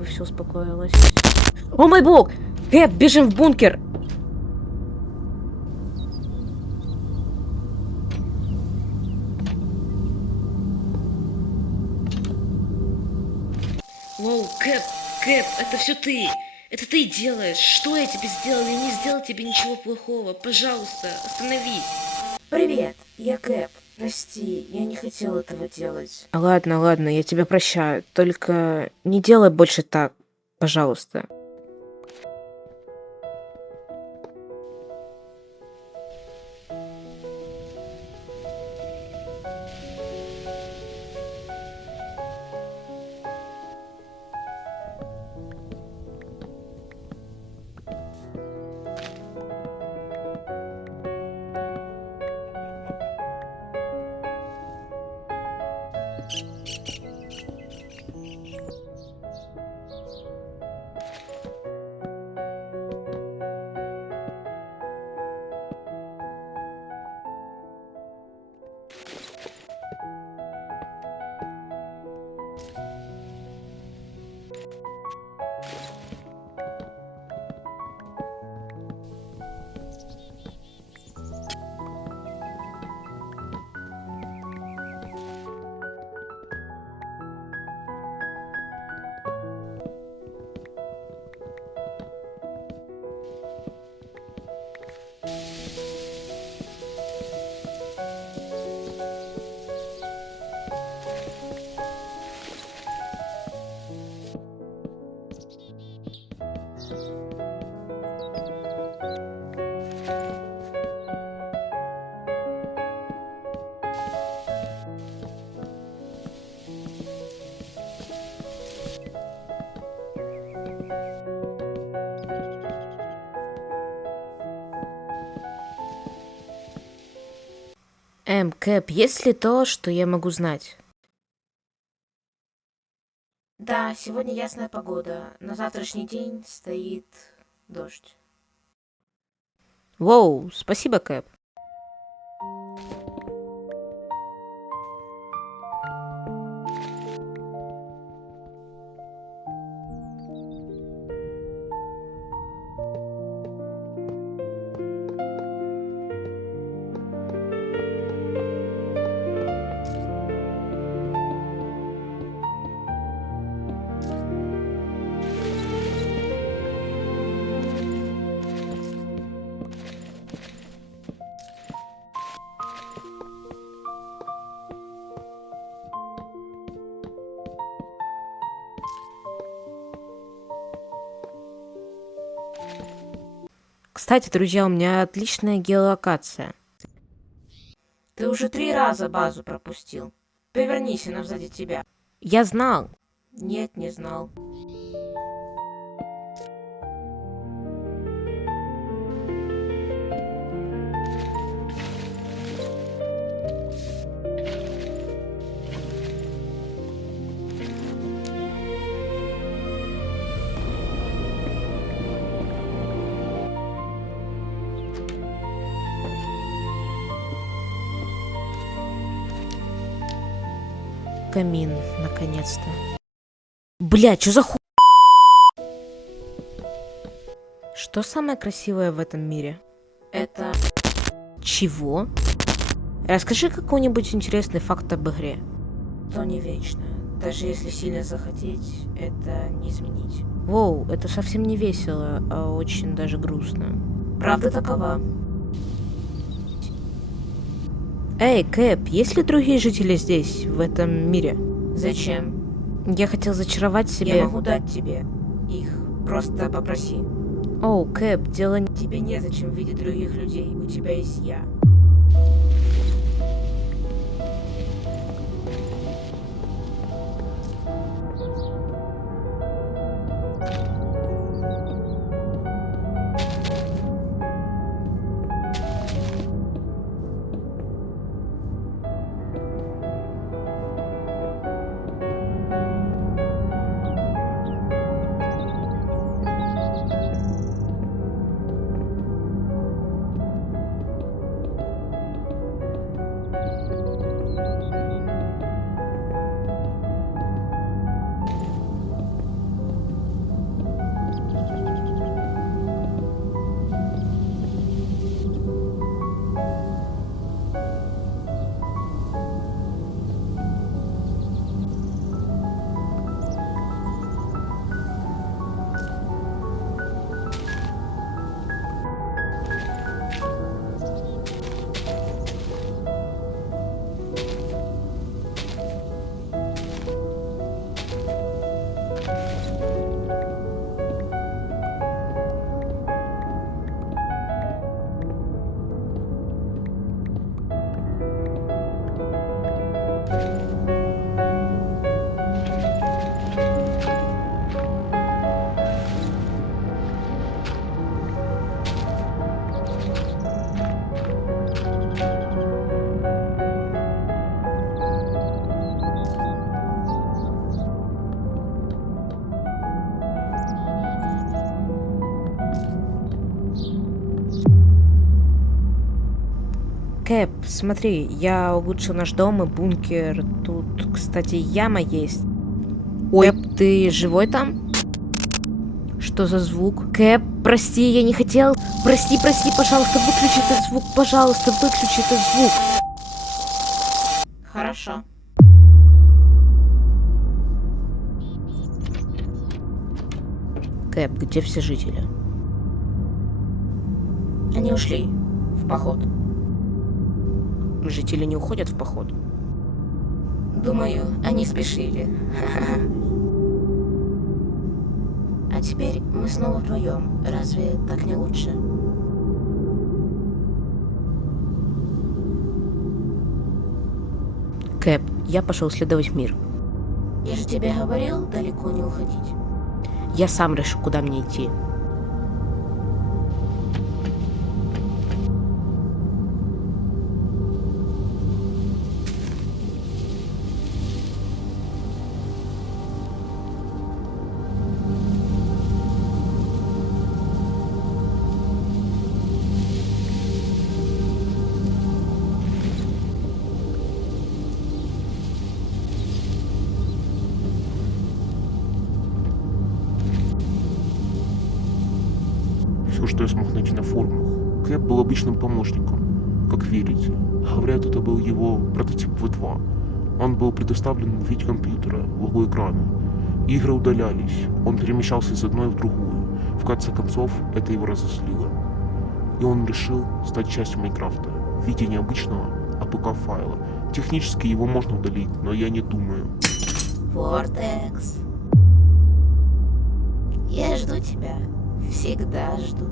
чтобы все успокоилось. О мой бог! Кэп, бежим в бункер! Воу, Кэп, это все ты. Это ты делаешь. Что я тебе сделал? Я не сделал тебе ничего плохого. Пожалуйста, остановись. Привет, я Кэп. Прости, я не хотел этого делать. Ладно, я тебя прощаю. Только не делай больше так, пожалуйста. Кэп, есть ли то, что я могу знать? Да, сегодня ясная погода. На завтрашний день стоит дождь. Воу, спасибо, Кэп. Кстати, друзья, у меня отличная геолокация. Ты уже 3 раза базу пропустил. Повернись, она сзади тебя. Я знал. Нет, не знал. Камин, наконец-то. Бля, чё за ху... Что самое красивое в этом мире? Это... Чего? Расскажи какой-нибудь интересный факт об игре. то не вечно. Даже если сильно захотеть, это не изменить. Воу, это совсем не весело, а очень даже грустно. Правда такова. Эй, Кэп, есть ли другие жители здесь, в этом мире? Зачем? Я хотел зачаровать себе... Я могу дать тебе их. Просто попроси. Оу, Кэп, дело не... Тебе незачем видеть других людей. У тебя есть я. Кэп, смотри, я улучшил наш дом и бункер. Тут, кстати, яма есть. Ой, Кэп, ты живой там? Что за звук? Кэп, прости, я не хотел. Прости, пожалуйста, выключи этот звук. Пожалуйста, выключи этот звук. Хорошо. Кэп, где все жители? Они ушли в поход. Жители не уходят в поход. Думаю, они спешили. А теперь мы снова вдвоем. Разве так не лучше? Кэп, я пошел исследовать мир. Я же тебе говорил далеко не уходить. Я сам решу, куда мне идти. Все, что я смог найти на форумах. Кэп был обычным помощником, как верите. Говорят, это был его прототип V2. Он был предоставлен в виде компьютера, лого экрана. Игры удалялись, он перемещался из одной в другую. В конце концов, это его разозлило. И он решил стать частью Майнкрафта в виде необычного APK-файла. Технически его можно удалить, но я не думаю. Vortex. Я жду тебя. Всегда жду.